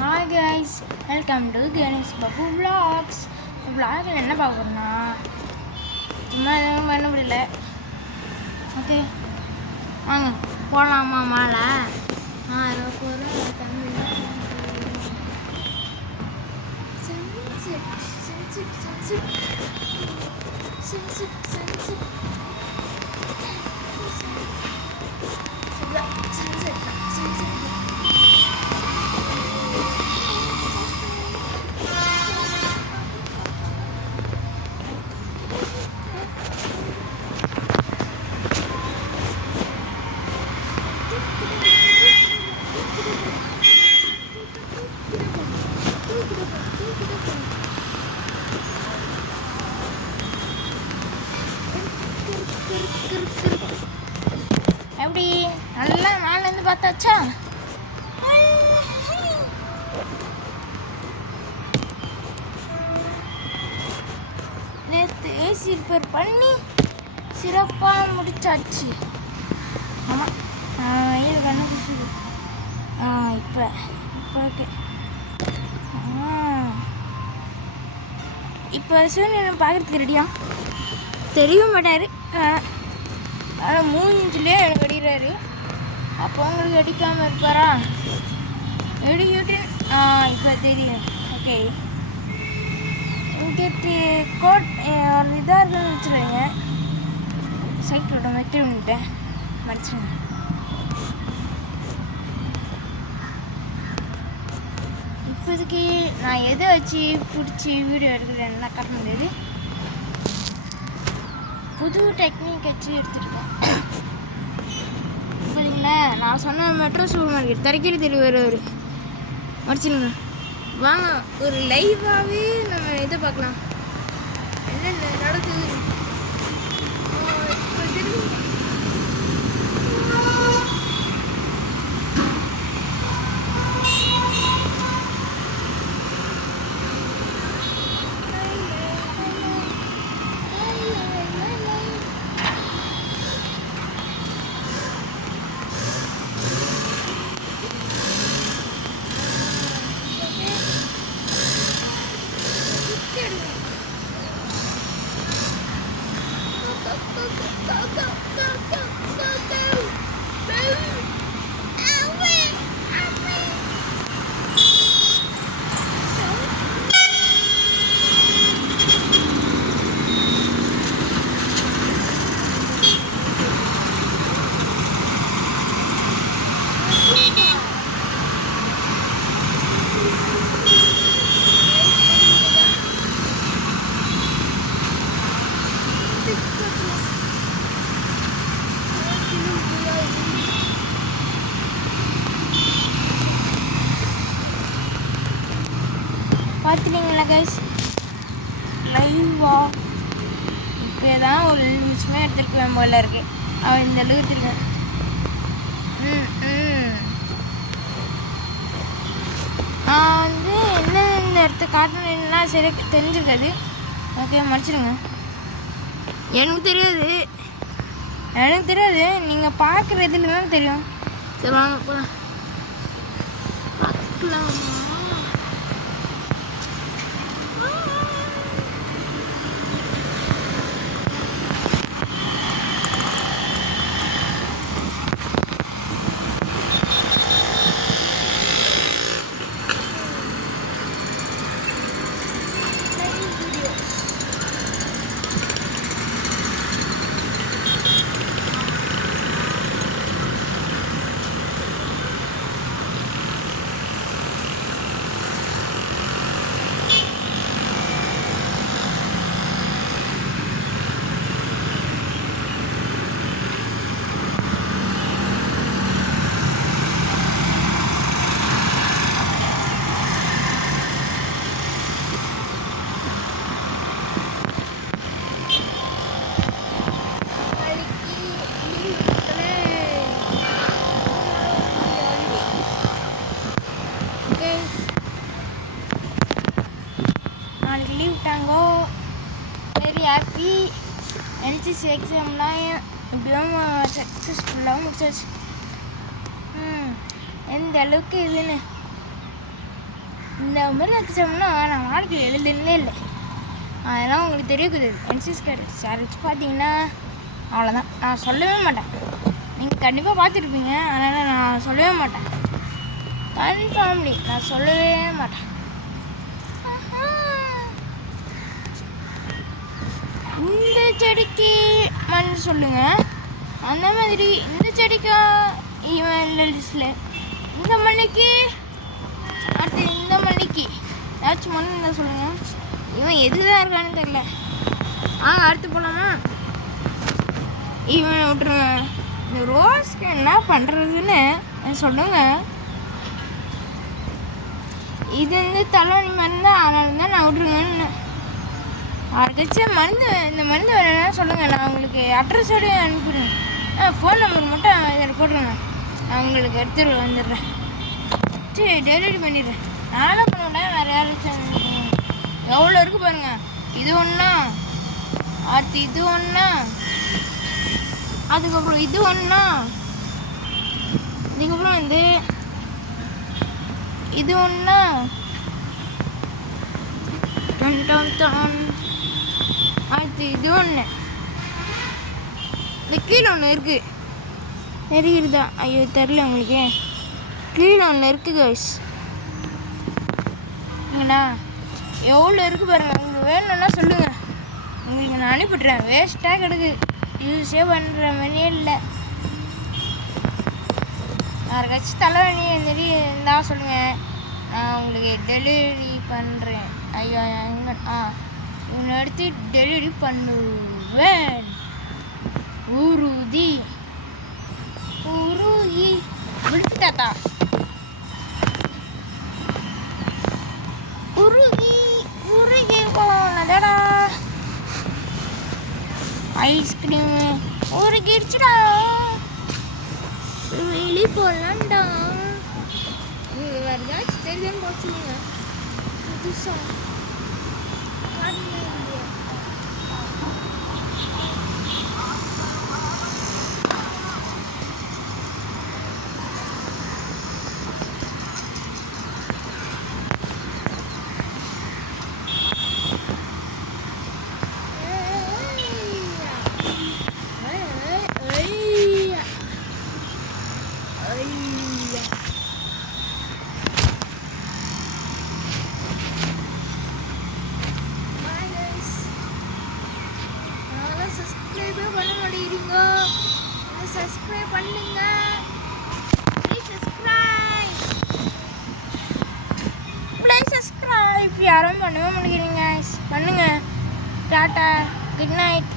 Hi guys, welcome to Ganesh Babu Vlogs. Vlog என்ன பார்க்கணும்னா சும்மா எதுவும் பண்ண முடியல. ஓகே வாங்க போகலாமா மாலை எப்படி நல்லா மேலேருந்து பார்த்தாச்சா? நேற்று ஏசி ரிப்பேர் பண்ணி சிறப்பாக முடிச்சாச்சு. ஆமாம் இது கண்ணு குடிச்சுது. இப்போ ஓகே. இப்போ சூரியனை பார்க்குறதுக்கு ரெடியா தெரிய மாட்டார். ஆனால் மூஞ்சிலே எனக்கு அடிக்கிறாரு. அப்போ உங்களுக்கு அடிக்காமல் இருப்பாரா? அடிக்கிட்டு இப்போ தெரியும். ஓகே இங்கிட்டு கோட் ஒரு இதாக இருக்குன்னு வச்சுருங்க. சைக்கிளோட வைக்கணுன்ட்டேன் மடிச்சுங்க. இப்போதைக்கு நான் எதை வச்சு பிடிச்சி வீடியோ எடுக்கிறேன்னா காட்ட முடியாது. புது டெக்னிக் வச்சு எடுத்துருக்கேன். பார்த்தீங்களா, நான் சொன்ன மெட்ரோ சூப்பர் மார்க்கெட் தரைக்கிற தெளிவு வருவார். முடிச்சுடுங்க வாங்க, ஒரு லைவாகவே நம்ம இதை பார்க்கலாம் என்னென்ன நடக்குது. பார்த்துட்டீங்களா கைஸ், லைவா இப்போ தான் ஒரு 2 நிமிஷமே எடுத்துருக்குவேன் போல இருக்கு. அவன் இந்த அளவு எடுத்துருக்கேன். நான் வந்து என்ன இந்த இடத்த காட்டணும்னா சரி தெரிஞ்சிருக்காது. ஓகே மடிச்சிடுங்க. எனக்கு தெரியாது நீங்கள் பார்க்குற இதில் தான் தெரியும். சரி வாங்க போகலாம். பார்க்கலாம். நாளைக்கு லீவ் விட்டாங்கோ. Very happy. என்சிசி எக்ஸாம்லாம் எப்படியும் சக்ஸஸ்ஃபுல்லாகவும் முடிச்சாச்சு. எந்த அளவுக்கு இதுன்னு இந்த மாதிரி எக்ஸாம்னா நான் வாழ்க்கையில் எழுதுனே இல்லை. அதெல்லாம் உங்களுக்கு தெரியக்கூடாது. என்சிஎஸ் கேடட் சார் வச்சு பார்த்தீங்கன்னா அவ்வளோதான். நான் சொல்லவே மாட்டேன். நீங்கள் கண்டிப்பாக பார்த்துருப்பீங்க. அதனால் நான் சொல்லவே மாட்டேன். கன்ஃபார்ம்லி நான் சொல்லவே மாட்டேன். இந்த செடிக்கு மண் சொல்லுங்கள், அந்த மாதிரி இந்த செடிக்கும் இவன் லிஸ்டில் இந்த மண்ணுக்கு அடுத்து இந்த மண்ணுக்கு ஏதாச்சும் மண் இருந்தால் சொல்லுங்கள். இவன் எதுதான் இருக்கான்னு தெரில. அடுத்து போகலாமா? இவன் விட்டுருங்க. இந்த ரோஸ்க்கு என்ன பண்ணுறதுன்னு சொல்லுங்க. இது வந்து தலைவலி மருந்து, அதனால தான் நான் விட்டுருங்கன்னு. யாருக்காச்சும் மருந்து இந்த மருந்து வேணும்னா சொல்லுங்கள். நான் உங்களுக்கு அட்ரஸோடு அனுப்பிடுறேன். ஃபோன் நம்பர் மட்டும் இதில் போட்டுருங்க. நான் உங்களுக்கு எடுத்துகிட்டு வந்துடுறேன். சரி, டெலிவரி பண்ணிடுறேன். நானும் பண்ண மாட்டேன், வேறு யாராச்சும் எவ்வளோ இருக்குது பாருங்கள். இது ஒன்றா, அடுத்து இது ஒன்றா, அதுக்கப்புறம் இது ஒன்றா, இதுக்கப்புறம் வந்து இது ஒன்றா, அடுத்து இது ஒன்று, இந்த கீழே ஒன்று இருக்குது. தெரியுறதா? ஐயோ தெரில உங்களுக்கு. கீழே ஒன்று இருக்குது கைஸ். ஏண்ணா எவ்வளோ இருக்குது பாருங்கள். உங்களுக்கு வேணும்னா சொல்லுங்கள், உங்களுக்கு நான் அனுப்பிடுறேன். வேஸ்ட்டாக கிடக்கு, யூஸே பண்ணுற மாதிரியே இல்லை. யாருக்காச்சும் தலைவலி மாரி இருந்தால் சொல்லுங்கள், நான் உங்களுக்கு டெலிவரி பண்ணுறேன். ஐயோ எங்க இவனை எடுத்து டெலிவரி பண்ணுவேன். உறுதி உருகி விழுத்து தாத்தா. உருகி உருகி போனதடா ஐஸ்கிரீம் உருகிடுச்சுடா. வெளி போகலாம்டா. வேறு ஏதாச்சும் தெரியும் போச்சுங்க புதுசாக. சப்ஸ்கிரைப் பண்ணுங்க. Please subscribe. யாரும் பண்ணவே மாட்டேங்கிறீங்க. பண்ணுங்க. Tata, good night.